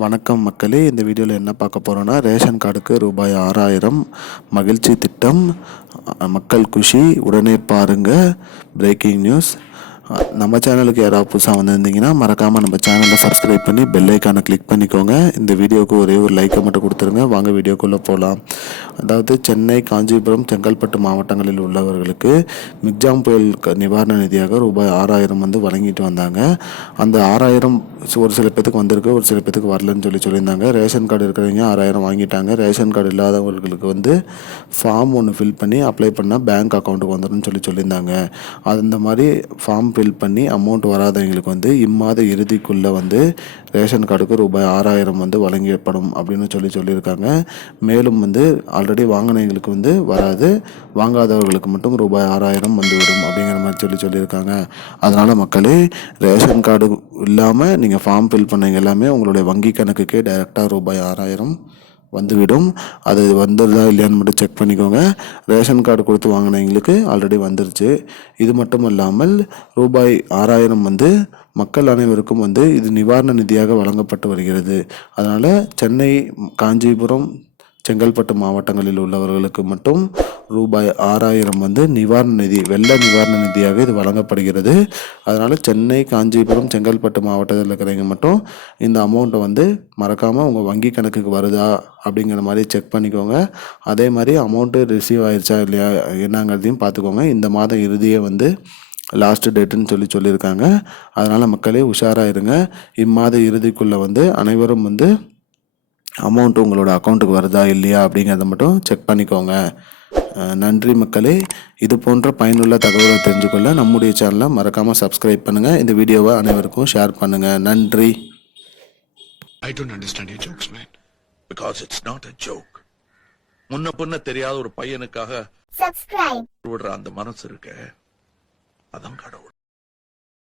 வணக்கம் மக்களே, இந்த வீடியோவில் என்ன பார்க்க போகிறோன்னா, ரேஷன் கார்டுக்கு ரூபாய் 6000 மகிழ்ச்சி திட்டம், மக்கள் குஷி, உடனே பாருங்கள். Breaking news. நம்ம சேனலுக்கு யாராவது புதுசாக வந்திருந்தீங்கன்னா மறக்காமல் நம்ம சேனலை சப்ஸ்கிரைப் பண்ணி பெல் ஐக்கானை கிளிக் பண்ணிக்கோங்க. இந்த வீடியோவுக்கு ஒரே ஒரு லைக்கை மட்டும் கொடுத்துருங்க. வாங்க வீடியோக்குள்ளே போகலாம். அதாவது சென்னை, காஞ்சிபுரம், செங்கல்பட்டு மாவட்டங்களில் உள்ளவர்களுக்கு மிக்ஜாம் புயல் நிவாரண நிதியாக ரூபாய் 6000 வந்து வழங்கிட்டு வந்தாங்க. அந்த 6000 ஒரு சில பேத்துக்கு வந்திருக்கு, ஒரு சில பேத்துக்கு வரலன்னு சொல்லியிருந்தாங்க. ரேஷன் கார்டு இருக்கிறவங்க 6000 வாங்கிட்டாங்க. ரேஷன் கார்டு இல்லாதவர்களுக்கு வந்து ஃபார்ம் ஒன்று ஃபில் பண்ணி அப்ளை பண்ணால் பேங்க் அக்கௌண்ட்டுக்கு வந்துடும் சொல்லியிருந்தாங்க. அந்த மாதிரி ஃபார்ம் ஃபில் பண்ணி அமௌண்ட் வராதவங்களுக்கு வந்து இம்மாத இறுதிக்குள்ளே வந்து ரேஷன் கார்டுக்கு ரூபாய் 6000 வந்து வழங்கப்படும் அப்படின்னு சொல்லியிருக்காங்க. மேலும் வந்து ஆல்ரெடி வாங்கினவங்களுக்கு வந்து வராது, வாங்காதவர்களுக்கு மட்டும் ரூபாய் 6000 வந்துவிடும் அப்படிங்கிற மாதிரி சொல்லியிருக்காங்க. அதனால் மக்களே, ரேஷன் கார்டு இல்லாமல் நீங்கள் ஃபார்ம் ஃபில் பண்ணவங்க எல்லாமே உங்களுடைய வங்கி கணக்குக்கே டைரெக்டாக ரூபாய் 6000 வந்துவிடும். அது வந்துடுதா இல்லையான்னு மட்டும் செக் பண்ணிக்கோங்க. ரேஷன் கார்டு கொடுத்து வாங்கினவங்களுக்கு ஆல்ரெடி வந்துருச்சு. இது மட்டும் இல்லாமல் ரூபாய் 6000 வந்து மக்கள் அனைவருக்கும் வந்து இது நிவாரண நிதியாக வழங்கப்பட்டு வருகிறது. அதனால் சென்னை, காஞ்சிபுரம், செங்கல்பட்டு மாவட்டங்களில் உள்ளவர்களுக்கு மட்டும் ரூபாய் 6000 வந்து நிவாரண நிதி, வெள்ள நிவாரண நிதியாக இது வழங்கப்படுகிறது. அதனால் சென்னை, காஞ்சிபுரம், செங்கல்பட்டு மாவட்டத்தில் இருக்கிறவங்க மட்டும் இந்த அமௌண்ட்டை வந்து மறக்காமல் உங்கள் வங்கி கணக்குக்கு வருதா அப்படிங்கிற மாதிரி செக் பண்ணிக்கோங்க. அதே மாதிரி அமௌண்ட்டு ரிசீவ் ஆயிடுச்சா இல்லையா என்னங்கிறதையும் பார்த்துக்கோங்க. இந்த மாதம் இறுதியே வந்து லாஸ்ட் டேட்டுன்னு சொல்லியிருக்காங்க. அதனால் மக்களே உஷாராக இருங்க. இம்மாத இறுதிக்குள்ளே வந்து அனைவரும் வந்து அமௌண்ட் உங்களோட அக்கௌண்ட்டுக்கு வருதா இல்லையா அப்படிங்கிறத மட்டும் செக் பண்ணிக்கோங்க. நன்றி மக்களே. இது போன்ற பயனுள்ள தகவலை தெரிஞ்சுக்கொள்ள நம்முடைய சேனலை மறக்காமல் சப்ஸ்கிரைப் பண்ணுங்கள். இந்த வீடியோவை அனைவருக்கும் ஷேர் பண்ணுங்கள். நன்றி. I don't understand your jokes, man. Because it's not a joke. முன்ன பின்ன தெரியாத ஒரு பையனுக்காக விடுற அந்த மனசு இருக்க, அதான் கடவுள்.